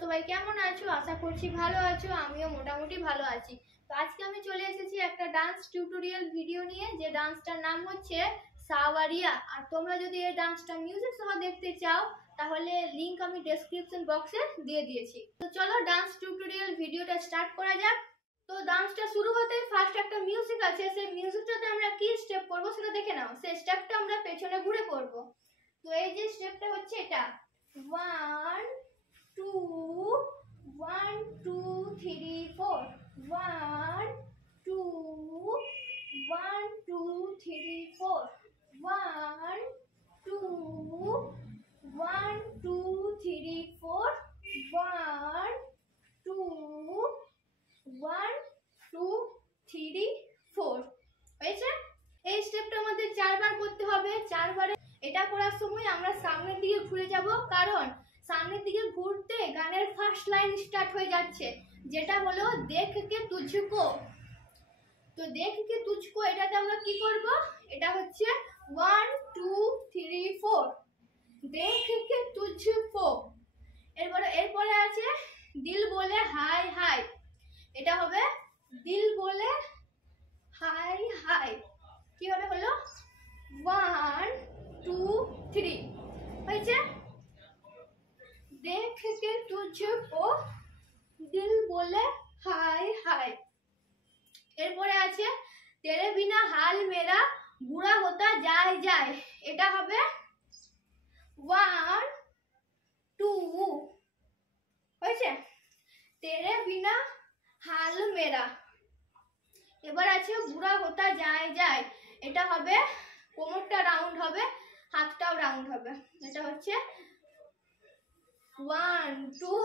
সবাই কেমন আছো? আশা করছি ভালো আছো, আমিও মোটামুটি ভালো আছি। তো আজকে আমি চলে এসেছি একটা ডান্স টিউটোরিয়াল ভিডিও নিয়ে, যে ডান্সটার নাম হচ্ছে সাওয়ারিয়া। আর তোমরা যদি এই ডান্সটা মিউজিক সহ দেখতে চাও তাহলে লিংক আমি ডেসক্রিপশন বক্সে দিয়ে দিয়েছি। তো চলো ডান্স টিউটোরিয়াল ভিডিওটা স্টার্ট করা যাক। তো ডান্সটা শুরু হতেই ফার্স্ট একটা মিউজিক আছে, সেই মিউজিকটাতে আমরা কি স্টেপ করব সেটা দেখে নাও। সেই স্টেপটা আমরা পেছনে ঘুরে করব। তো এই যে স্টেপটা হচ্ছে এটা 1 2 1 2 3 4 1 2 1 2 3 4 1 2 1 2 3 4 1 2 1 2 3 4 হয়েছে। এই স্টেপটা আমাদের 4 বার করতে হবে। 4 বারে এটা করার সময় আমরা সামনের দিকে ঘুরে যাব, কারণ সামনের দিকে ঘুরতে গানের ফার্স্ট লাইন স্টার্ট হয়ে যাচ্ছে, যেটা হলো দেখ কে তুঝকো। তো দেখ কে তুঝকো এটাতে আমরা কি করব, এটা হচ্ছে 1 2 3 4 দেখ কে তুঝকো। এরপরে আছে দিল বলে হাই হাই, এটা হবে দিল বলে হাই হাই। কিভাবে হলো 1 2 3 হয়েছে। देख के तुझको दिल बोले हाय हाय। এরপরে আছে तेरे बिना हाल मेरा बुरा होता जाए जाए, এটা হবে 1 2 হয়েছে। तेरे बिना हाल मेरा। এবার আছে বুড়া হতা যায় যায়, এটা হবে কোমরটা রাউন্ড হবে, হাতটাও রাউন্ড হবে। এটা হচ্ছে 1 2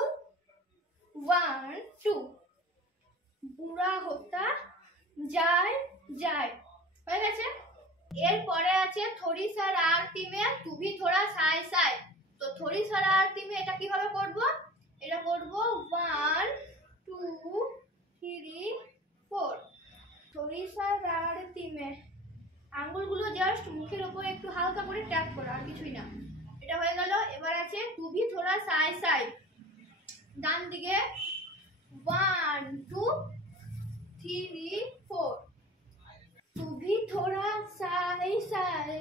1 2 বুড়া হতা যায় যায় হয়ে গেছে। এরপরে আছে থোড়ি সা আরতি মে তু ভি থোড়া সায় সায়। তো থোড়ি সা আরতি মে এটা কিভাবে করব, এটা করব 1 2 3 4 থোড়ি সা আরতি মে। আঙ্গুলগুলো জাস্ট মুখের উপরে একটু হালকা করে ট্যাপ করো, আর কিছুই না। এটা হয়ে গেল। এবার আছে তু ভি থোড়া সায় সায়, ডান দিকে 1 2 3 4 তু ভি থোড়া সায় সায়।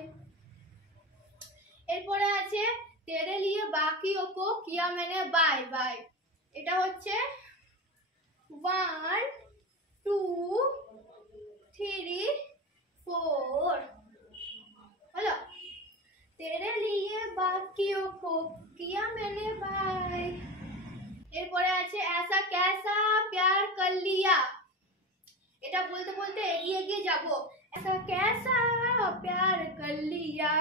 এরপরে আছে তেরে লিয়ে বাকিও কো কিয়া मैंने বাই বাই, এটা হচ্ছে 1 2 3 4 হলো। तेरे लिए बाकियों को किया मैंने बाय। এরপরে আছে ऐसा कैसा प्यार कर लिया, এটা বলতে বলতে এগিয়ে গিয়ে যাব। ऐसा कैसा प्यार कर लिया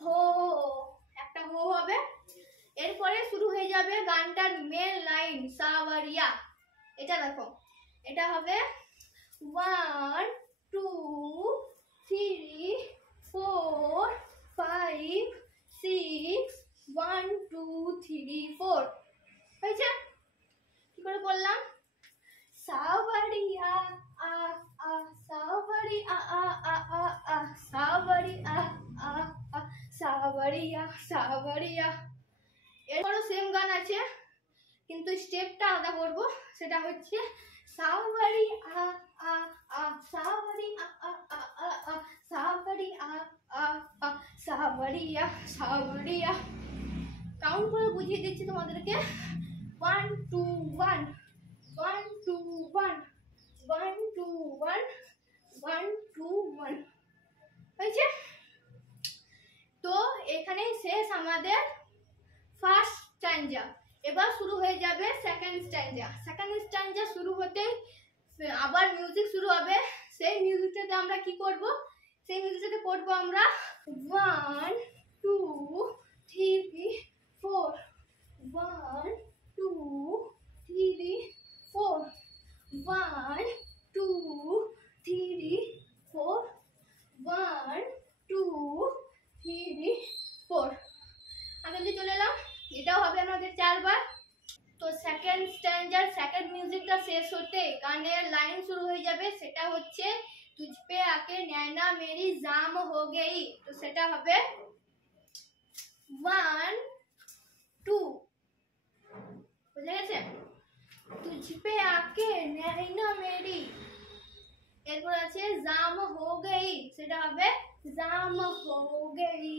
हो, একটা হো হবে। এরপরে শুরু হয়ে যাবে গানটার মেন লাইন সাওয়ারিয়া। এটা দেখো, এটা হবে 1 2 3 4 5 6 1 2 3 4 হয়েছে। কি করে বললাম, সাওয়ারিয়া আ আ সাওয়ারিয়া আ আ আ আ সাওয়ারিয়া আ আ সাওয়ারিয়া সাওয়ারিয়া। এরপরও সেম গান আছে, কিন্তু স্টেপটা আলাদা করব। সেটা হচ্ছে সাওয়ারিয়া আ আ সাওয়ারিয়া আ আ আ আ সাওয়ারিয়া আ আ সাওয়ারিয়া সাওয়ারিয়া। কাউন্ট করে বুঝিয়ে দিচ্ছি তোমাদেরকে। 1 2 1 1 2 1 1 2 1 1 2 1 হয়েছে। তো এখানেই শেষ আমাদের ফার্স্ট স্ট্যাঞ্জা। এবার শুরু হয়ে যাবে সেকেন্ড স্ট্যাঞ্জা। সেকেন্ড স্ট্যাঞ্জা শুরু হতেই আবার মিউজিক শুরু হবে। সেই মিউজিকটাতে আমরা কি করব, সেই মিউজিকটাতে করব আমরা 1 2 3 4 1 2 3 4 1 2 3 4 1 2 3 4। আগে যে চলে এলাম, এটাও হবে আমাদের 4 বার। তো সেকেন্ড স্ট্যাঞ্জার সেকেন্ড মিউজিকটা শেষ হতে গানের লাইন শুরু হয়ে যাবে, সেটা হচ্ছে তুঝ পে আকে নैना मेरी जाम हो गई। তো সেটা হবে 1 2 आके नैना मेरी। এরপর আছে জাম হো গই, সেটা হবে জাম হো গই।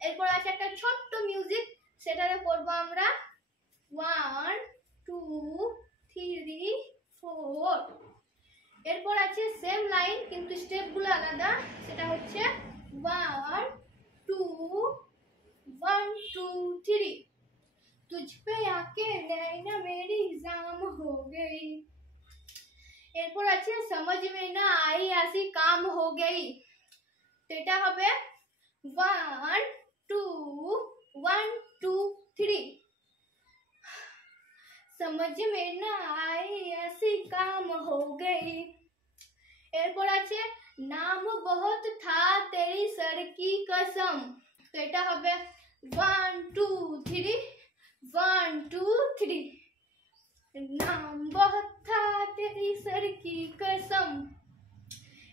এরপর আছে একটা ছোট্ট মিউজিক, সেটারে করব আমরা 1 2 3 4। এরপর আছে সেম লাইন কিন্তু স্টেপগুলো আলাদা, সেটা হচ্ছে 1 2 1 2 3। तुझ पे आके नैना मेरी जाम हो गई। এরপর আছে समझ में ना आई ऐसी काम हो गई, তো এটা হবে 1 2 1 2 3। समझ में ना आई ऐसी काम हो गई। এরপর আছে नाम बहुत था तेरी सर की कसम, তো এটা হবে 1 2 3 1 2 3। नाम बहुत था तेरी सर की कसम।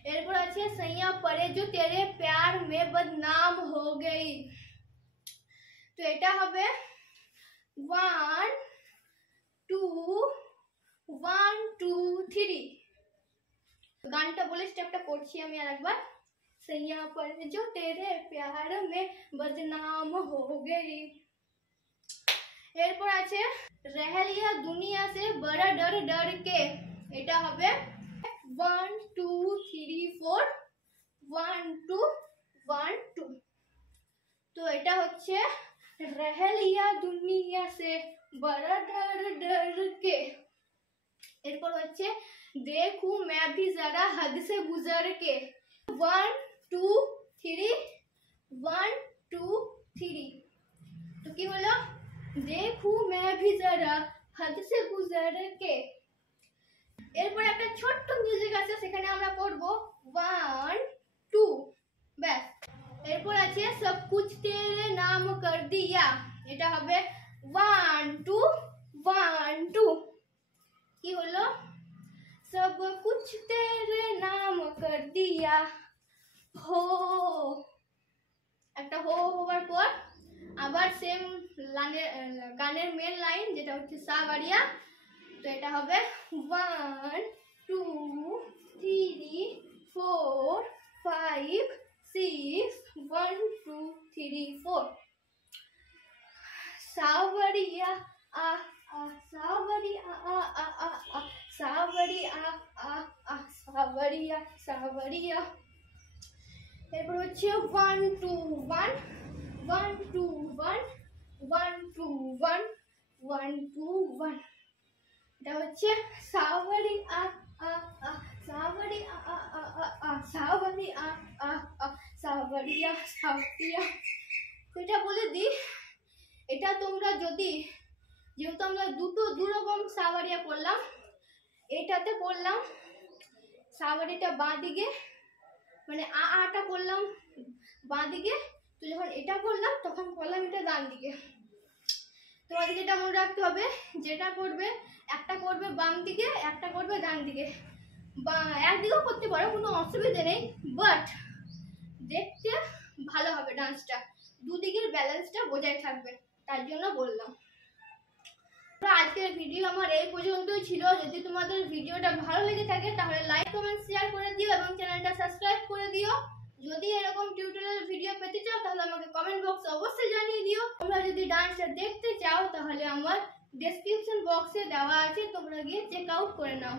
এরপর আছে सैया पड़े जो तेरे प्यार में बदनाम हो गई, তো এটা হবে 1 2 1 2 3। গানটা বলে স্টেপটা করছি আমি আরেকবার। सैया पड़े जो तेरे प्यार में बदनाम हो गई। এরপর আছে रह लिया दुनिया से बड़ा डर डर के, এটা হবে 1 2 3 4 1 2 1 2। তো এটা হচ্ছে रह लिया दुनिया से बड़ा डर डर के। এরপর হচ্ছে देखूं मैं भी जरा हद से गुजर के, 1 2 3 1 2 3। তো কি হলো देखूं मैं भी जरा हद से गुजर के। এরপর একটা ছোট্ট মিউজিক আছে, সেখানে আমরা করব 1 2 ব্যাস। এরপর আছে सब कुछ तेरे नाम कर दिया, এটা হবে 1 2 1 2। কি হলো सब कुछ तेरे नाम कर दिया हो, একটা হো হওয়ার পর আবার সেম গানের মেন লাইন যেটা হচ্ছে সাওয়ারিয়া, তো এটা হবে 1 2 3 4 5 6 1 2 3 4। सावरिया आ आ सावरिया आ आ आ आ सावरिया आ आ सावरिया सावरिया। এরপর হচ্ছে 1 2 1 1 2 1 1 2 1 1 2 1। এটা হচ্ছে সাওয়ারি আ আ আ সাওয়ারি আ আ আ আ আ সাওয়ারি আ আ আ সাওয়ারিয়া সাওয়ারিয়া। তো এটা বলে দি, এটা তোমরা যদি, যেহেতু আমরা দু রকম সাওয়ারিয়া করলাম, এটাতে করলাম সাওয়ারিটা বাঁ দিকে, মানে আটা করলাম বাঁ দিকে, তো যখন এটা করলাম তখন করলাম এটা ডান দিকে। তোমাদের যেটা মনে রাখতে হবে, যেটা করবে একটা করবে বাম দিকে একটা করবে ডান দিকে, বা একদিকেও করতে পারো, কোনো অসুবিধা নেই, বাট দেখতে ভালো হবে ডান্সটা, দুদিকের ব্যালেন্সটা বজায় থাকবে, তার জন্য বললাম। তো আজকের ভিডিও আমার এই পর্যন্তই ছিল। যদি তোমাদের ভিডিওটা ভালো লেগে থাকে তাহলে লাইক কমেন্ট শেয়ার করে দিও এবং চ্যানেলটা সাবস্ক্রাইব করে দিও। যদি এরকম টিউটোরিয়াল ভিডিও পেতে চাও তাহলে আমাকে কমেন্ট বক্সে অবশ্যই জানিয়ে দিও। তোমরা যদি ডান্সটা দেখতে চাও তাহলে আমার ডেসক্রিপশন বক্সে দেওয়া আছে, তোমরা গিয়ে চেক আউট করে নাও।